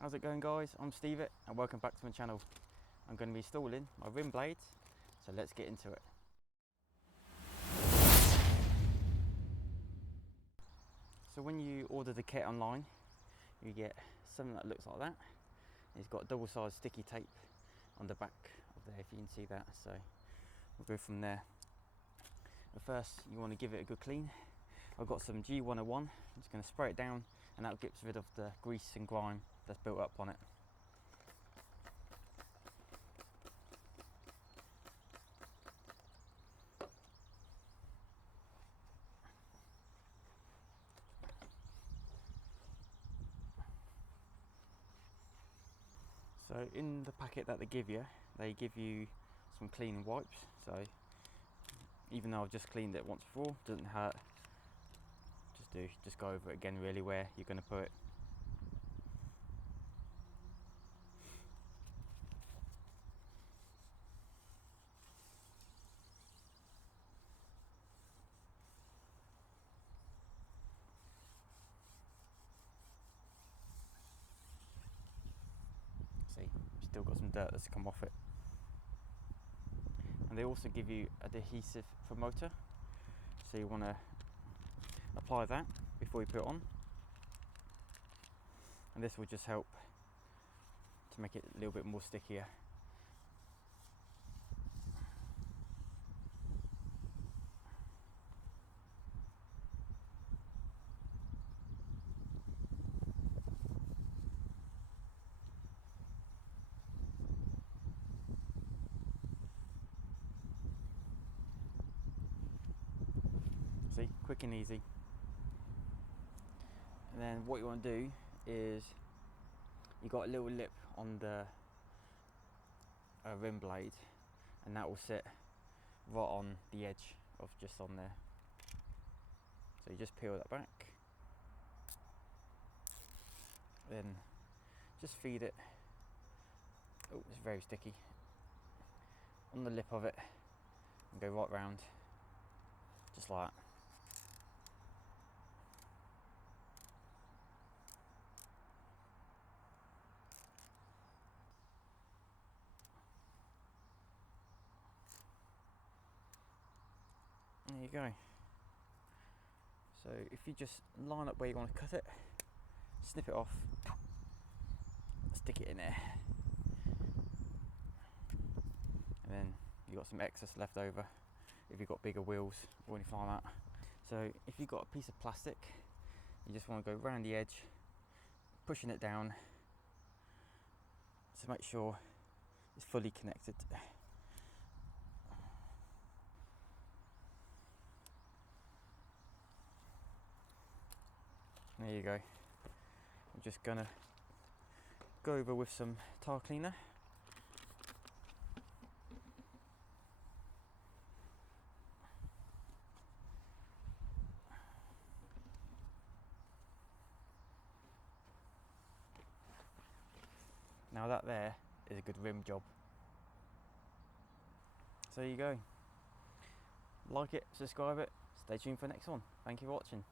How's it going, guys? I'm Steve and welcome back to my channel. I'm going to be installing my rim blades, so let's get into it. So when you order the kit online, you get something that looks like that. It's got double-sized sticky tape on the back of there, if you can see that. So we'll go from there. But first, you want to give it a good clean. I've got some G101. I'm just going to spray it down, and that gets rid of the grease and grime that's built up on it. So in the packet that they give you some cleaning wipes. So even though I've just cleaned it once before, doesn't hurt. Just go over it again really where you're going to put it. See, still got some dirt that's come off it. And they also give you an adhesive promoter, so you want to apply that before you put it on, and this will just help to make it a little bit more stickier. See, quick and easy. And then what you want to do is, you got a little lip on the rim blade, and that will sit right on the edge of just on there. So you just peel that back, then just feed it. Oh, it's very sticky. On the lip of it, and go right round, just like that. There you go. So if you just line up where you want to cut it, snip it off, stick it in there, and then you've got some excess left over if you've got bigger wheels or anything like that. So if you've got a piece of plastic, you just want to go around the edge, pushing it down to make sure it's fully connected. There you go. I'm just gonna go over with some tire cleaner. Now that there is a good rim job. So there you go. Like it, subscribe it, stay tuned for the next one. Thank you for watching.